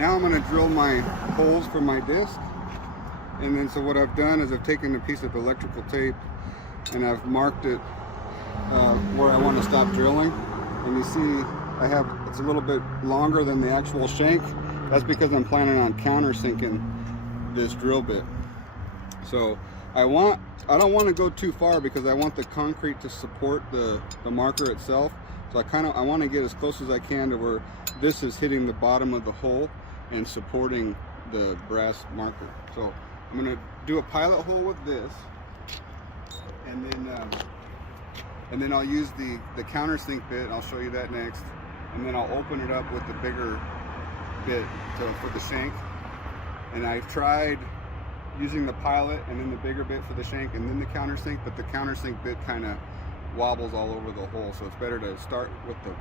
Now I'm going to drill my holes for my disc. And then so what I've done is I've taken a piece of electrical tape and I've marked it where I want to stop drilling. And you see it's a little bit longer than the actual shank. That's because I'm planning on countersinking this drill bit. So I don't want to go too far because I want the concrete to support the marker itself. So I want to get as close as I can to where this is hitting the bottom of the hole and supporting the brass marker. So I'm going to do a pilot hole with this, and then I'll use the countersink bit. I'll show you that next, and then I'll open it up with the bigger bit for the shank. And I've tried using the pilot and then the bigger bit for the shank and then the countersink, but the countersink bit kind of wobbles all over the hole, so it's better to start with the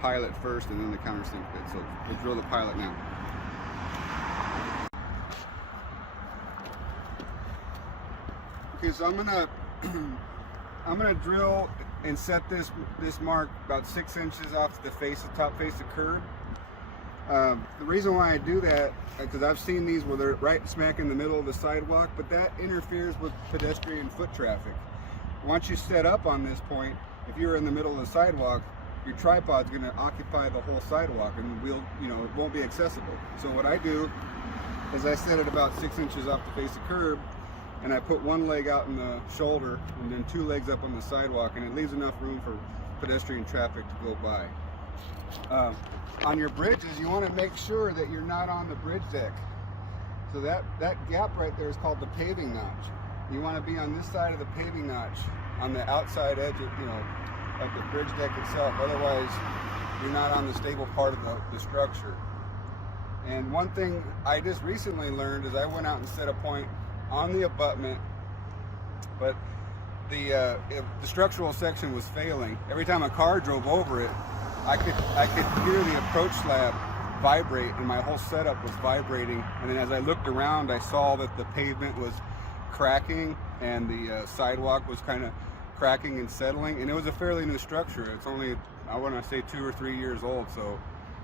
pilot first and then the countersink bit. So we'll drill the pilot now. Okay, so I'm gonna drill and set this mark about 6 inches off the top face of curb. The reason why I do that, because I've seen these where they're right smack in the middle of the sidewalk, but that interferes with pedestrian foot traffic. Once you set up on this point, if you're in the middle of the sidewalk, your tripod's going to occupy the whole sidewalk, and it won't be accessible. So what I do is I set it about 6 inches off the face of curb, and I put one leg out in the shoulder and then 2 legs up on the sidewalk, and it leaves enough room for pedestrian traffic to go by. On your bridges, you want to make sure that you're not on the bridge deck. So that gap right there is called the paving notch. You want to be on this side of the paving notch, on the outside edge of the bridge deck itself. Otherwise, you're not on the stable part of the structure. And one thing I just recently learned is I went out and set a point on the abutment, but the structural section was failing. Every time a car drove over it, I could hear the approach slab vibrate, and my whole setup was vibrating. And then as I looked around, I saw that the pavement was cracking and the sidewalk was kind of cracking and settling. And it was a fairly new structure. It's only, I want to say, 2 or 3 years old, so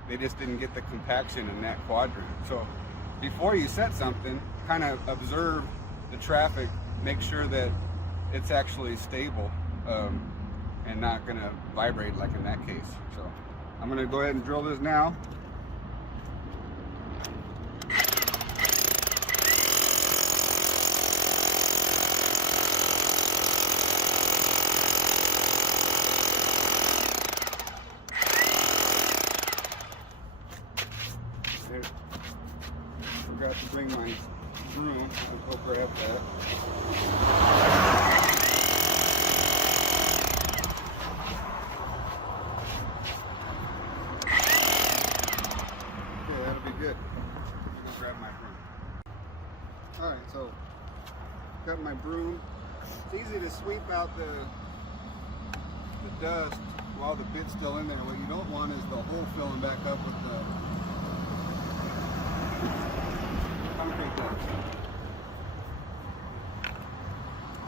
they just didn't get the compaction in that quadrant. So before you set something, kind of observe the traffic, make sure that it's actually stable. And not going to vibrate like in that case. So I'm going to go ahead and drill this now. There. Forgot to bring my broom. I'll go grab that. Good. I'm gonna grab my broom. Alright, so got my broom. It's easy to sweep out the dust while the bit's still in there. What you don't want is the hole filling back up with the concrete dust.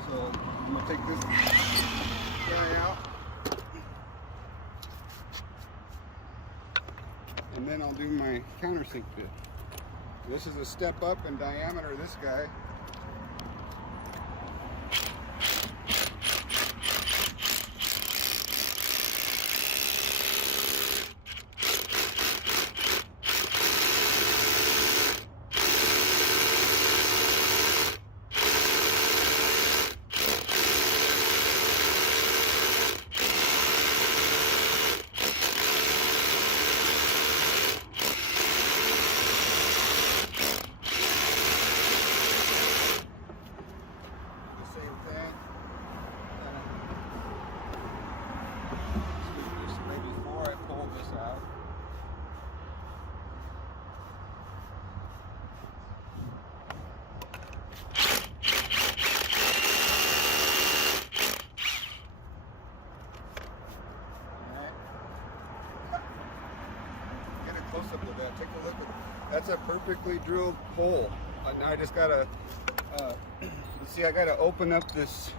So I'm gonna take this guy out, and then I'll do my countersink bit. This is a step up in diameter, this guy. Close up of that. Take a look at that's a perfectly drilled hole. Now I just gotta see, I gotta open up this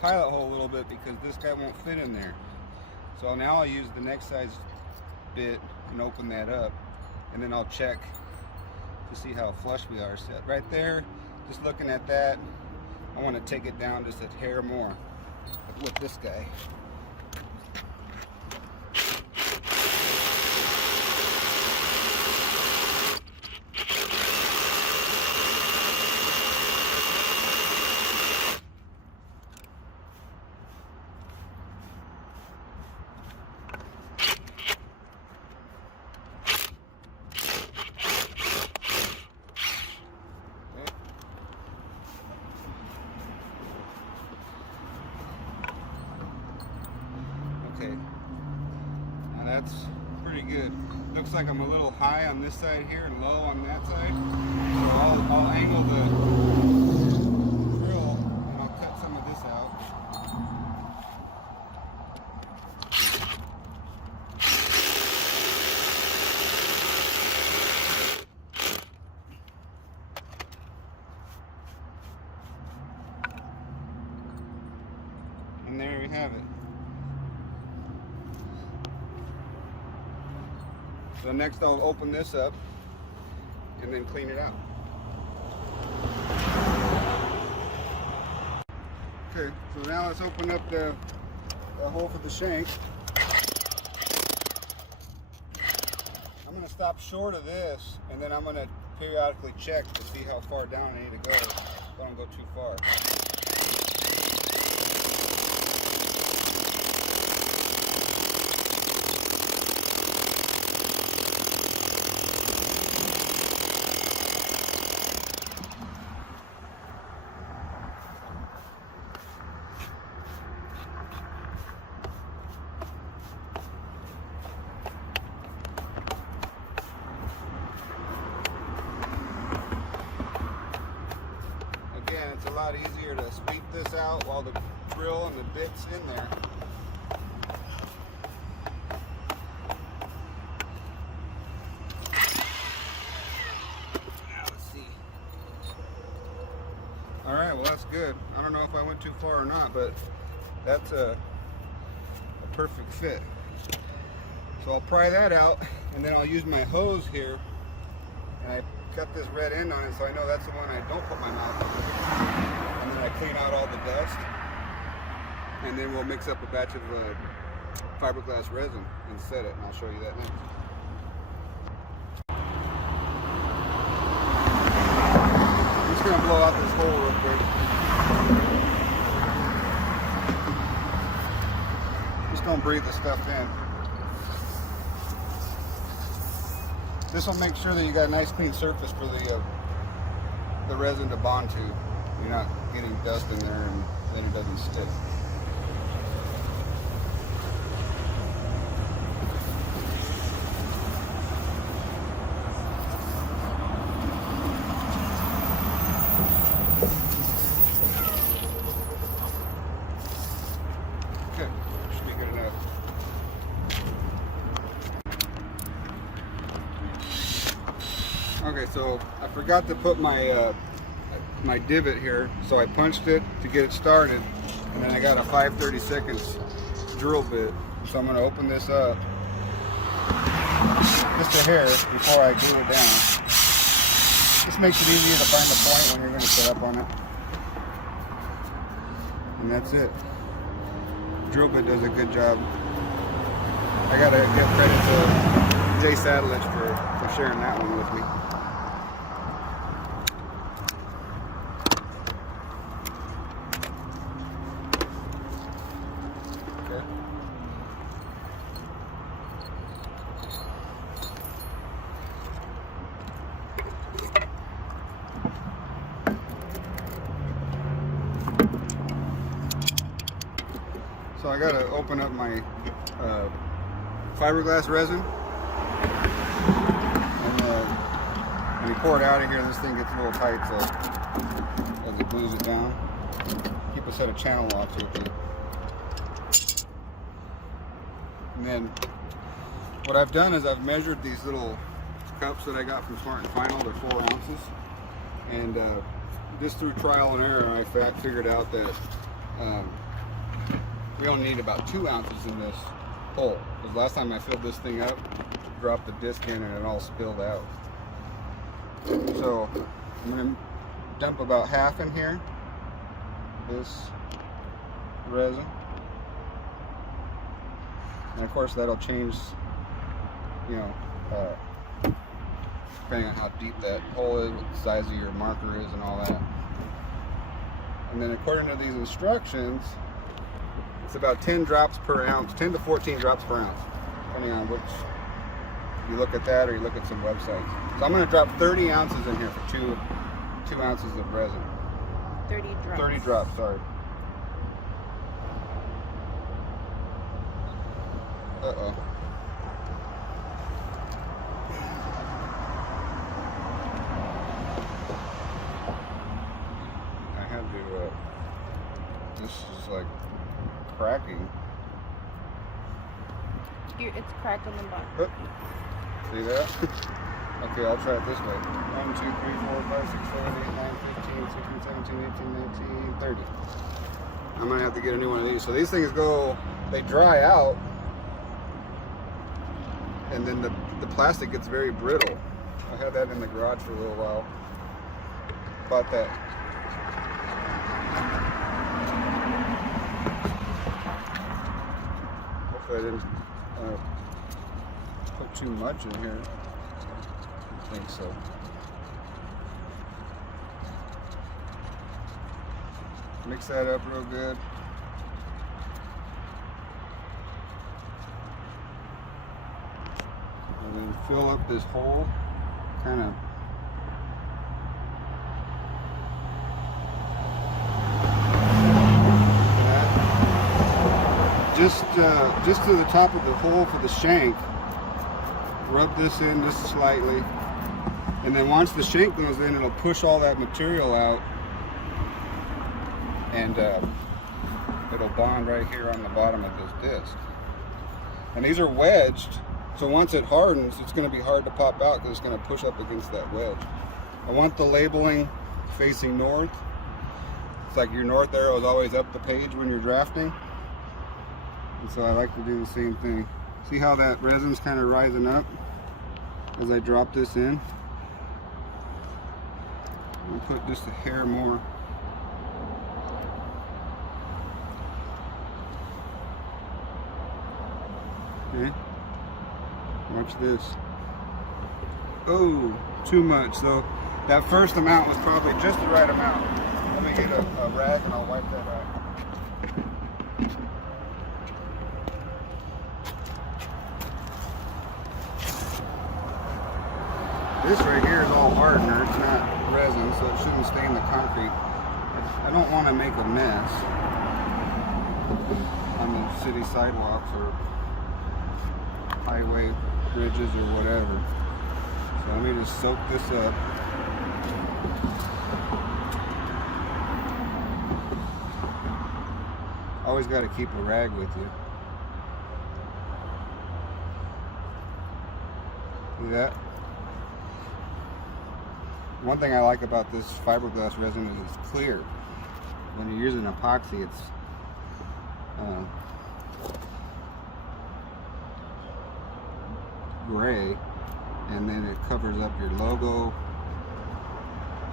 pilot hole a little bit because this guy won't fit in there. So now I'll use the next size bit and open that up, and then I'll check to see how flush we are. So right there, just looking at that, I want to take it down just a hair more with this guy. Okay, now that's pretty good. Looks like I'm a little high on this side here and low on that side. So I'll angle the drill and I'll cut some of this out. And there we have it. So next I'll open this up and then clean it out. Okay, so now let's open up the hole for the shank. I'm going to stop short of this and then I'm going to periodically check to see how far down I need to go. Don't go too far. It's a lot easier to sweep this out while the drill and the bit's in there. Now let's see. Alright, well that's good. I don't know if I went too far or not, but that's a perfect fit. So I'll pry that out and then I'll use my hose here and I got this red end on it, so I know that's the one I don't put my mouth on. And then I clean out all the dust, and then we'll mix up a batch of fiberglass resin and set it, and I'll show you that next. I'm just going to blow out this hole real quick. Just don't breathe the stuff in. This will make sure that you got a nice clean surface for the resin to bond to. You're not getting dust in there and then it doesn't stick. Okay, should be good enough. Okay, so I forgot to put my my divot here, so I punched it to get it started, and then I got a 5/32 drill bit. So I'm going to open this up just a hair before I glue it down. This makes it easier to find the point when you're going to set up on it. And that's it. Drill bit does a good job. I got to give credit to Jay Saddledge for sharing that one with me. So I gotta open up my fiberglass resin, and when you pour it out of here, this thing gets a little tight, so as it glues it down, keep a set of channel locks with it. And then what I've done is I've measured these little cups that I got from Smart and Final. They're 4 ounces, and just through trial and error, I figured out that we only need about 2 ounces in this hole. Because last time I filled this thing up, dropped the disc in and it all spilled out. So I'm going to dump about half in here, this resin. And of course that'll change, you know, depending on how deep that hole is, what the size of your marker is and all that. And then according to these instructions, it's about 10 drops per ounce, 10 to 14 drops per ounce, depending on which, you look at that or you look at some websites. So I'm going to drop 30 ounces in here for 2 ounces of resin. 30 drops. 30 drops, sorry. Uh-oh. I had to, this is like cracking. It's cracked on the bottom. Oh, see that? Okay, I'll try it this way. 1, 2, 3, 4, 5, 6, 7, 8, 9, 15, 16, 17, 18, 19, 30. I'm gonna have to get a new one of these. So these things go, they dry out, and then the plastic gets very brittle. I had that in the garage for a little while. Bought that. Hopefully I didn't put too much in here. I think so. Mix that up real good. And then fill up this hole, kind of. Just to the top of the hole for the shank. Rub this in just slightly, and then once the shank goes in, it'll push all that material out, and it'll bond right here on the bottom of this disc. And these are wedged, so once it hardens, it's going to be hard to pop out because it's going to push up against that wedge. I want the labeling facing north. It's like your north arrow is always up the page when you're drafting, and so I like to do the same thing. See how that resin's kind of rising up as I drop this in? I'll put just a hair more. Okay. Watch this. Oh, too much. So that first amount was probably just the right amount. Let me get a rag and I'll wipe that out. This right here is all hardener, it's not resin, so it shouldn't stain the concrete. I don't want to make a mess on the city sidewalks or highway bridges or whatever. So let me just soak this up. Always got to keep a rag with you. See that? One thing I like about this fiberglass resin is it's clear. When you're using epoxy, it's gray, and then it covers up your logo,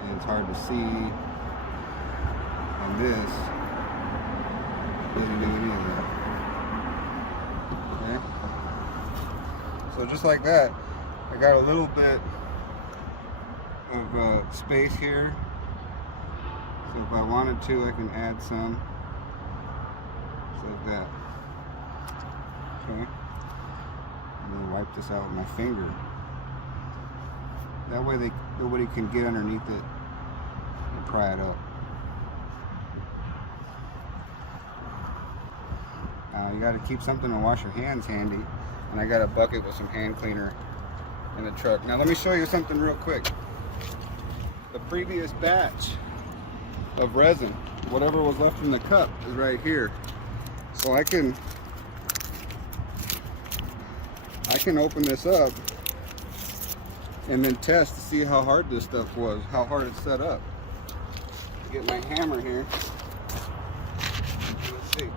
and it's hard to see. And this doesn't do any of that. Okay? So just like that, I got a little bit of space here, so if I wanted to I can add some, just like that. Okay, and then wipe this out with my finger. That way nobody can get underneath it and pry it up. You got to keep something to wash your hands handy, and I got a bucket with some hand cleaner in the truck. Now let me show you something real quick. The previous batch of resin, whatever was left in the cup, is right here. So I can open this up and then test to see how hard this stuff was, how hard it's set up. Get my hammer here. Let's see.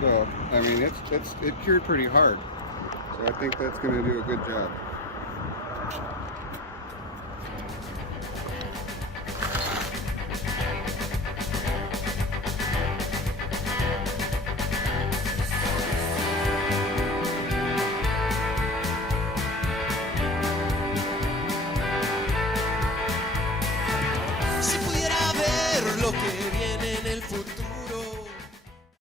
Go. So I mean, it cured pretty hard. So I think that's going to do a good job. Si pudiera ver lo que viene en